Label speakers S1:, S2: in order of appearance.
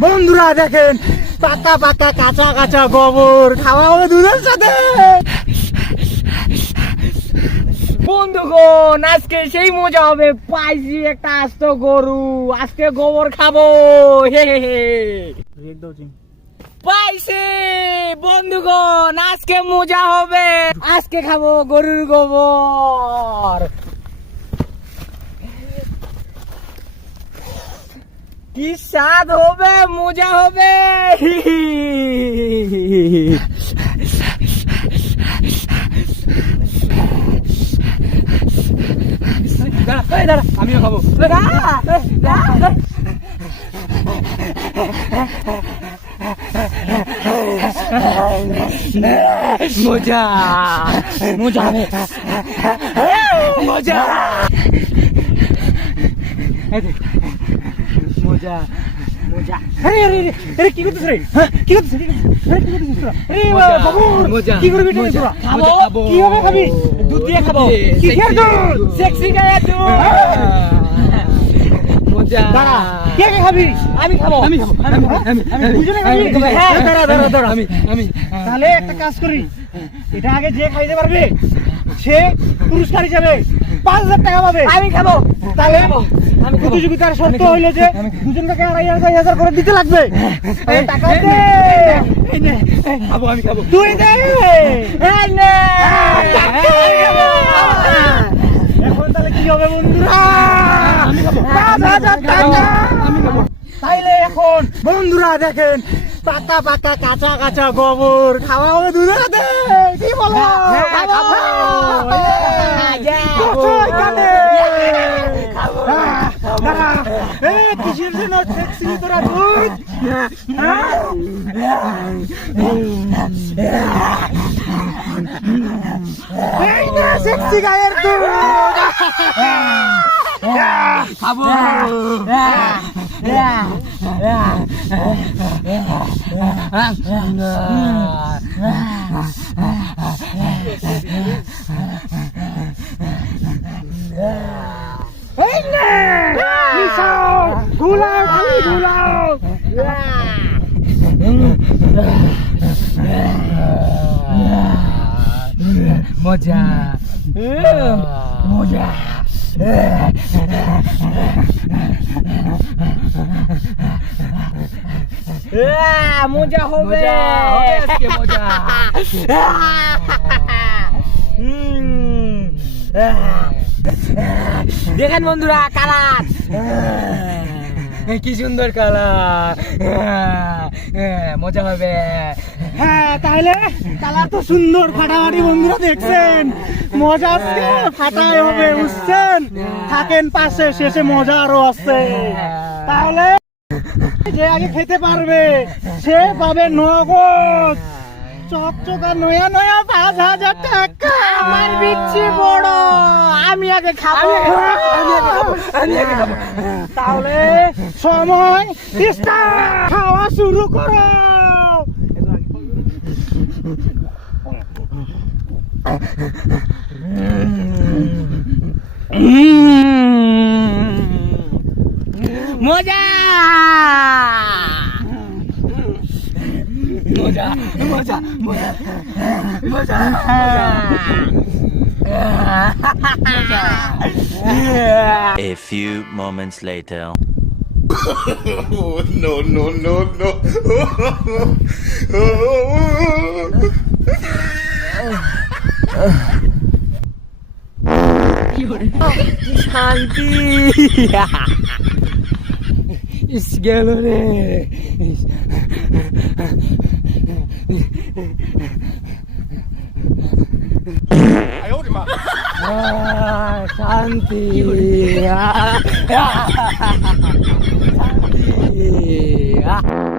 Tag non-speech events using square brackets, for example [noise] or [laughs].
S1: বন্ধুরা দেখেন পাকা পাকা কাঁচা কাঁচা গোবর খাওয়া হবে দুধের সাথে।
S2: বন্ধুগণ আজকে সেই মজা হবে। পাইছি একটা আস্ত গরু। আজকে গোবর খাব। হে হে হে। পাইছি। বন্ধুগণ আজকে মজা হবে। আজকে খাব গরুর গোবর। কি স্বাদ হবে মজা হবে? আমিও খাব। মজা মজা মজা।
S1: দাঁড়া কে খাবি?
S2: আমি খাব।
S1: আমি
S2: হ্যাঁ
S1: দাঁড়া দাঁড়া তাহলে একটা কাজ করি। এটা আগে যে খাইতে পারবে সে পুরস্কার হিসাবে পাঁচ হাজার টাকা পাবে।
S2: আমি
S1: তাহলে প্রতিযোগিতার সত্য হইলে যে দুজনকে আড়াই আড়াই হাজার করে দিতে লাগবে। এখন তাহলে কি হবে বন্ধুরা? বন্ধুরা দেখেন পাকা পাকা কাঁচা কাঁচা গোবর খাওয়া হবে দুধে কি বলো? 기실세나 택스이더라 에이나
S2: 섹시가
S1: 에르도 야 바보
S2: মজা। মজা। মজা হবে। মজা দেখেন বন্ধুরা কালার। কি সুন্দর কালার। হ্যাঁ, মজা হবে।
S1: হ্যাঁ তাহলে তালা তো সুন্দর ফাটাফাটি বন্ধুরা দেখছেন। মজা আসছে ফাটাই হবে বুঝছেন? থাকেন পাশে শেষে মজা আরও আছে। তাহলে যে আগে খেতে পারবে সে পাবে নগদ। চকচকা নয়া নয়া পাঁচ হাজার টাকা।
S2: আমার বিচ্ছি বড়। আগে খাব। হ্যাঁ।
S1: আমি আগে খাব।
S2: আমি আগে খাব।
S1: তাহলে সময় খাওয়া শুরু করো।
S2: মজা। মজা। মজা। মজা। হ্যাঁ। মজা। [laughs]
S3: A few moments later.
S4: Oh [laughs] no, no, no, no.
S2: শান্তি ইস গেল রে Yeah. Ah, શાંતિ શાંતિ [laughs]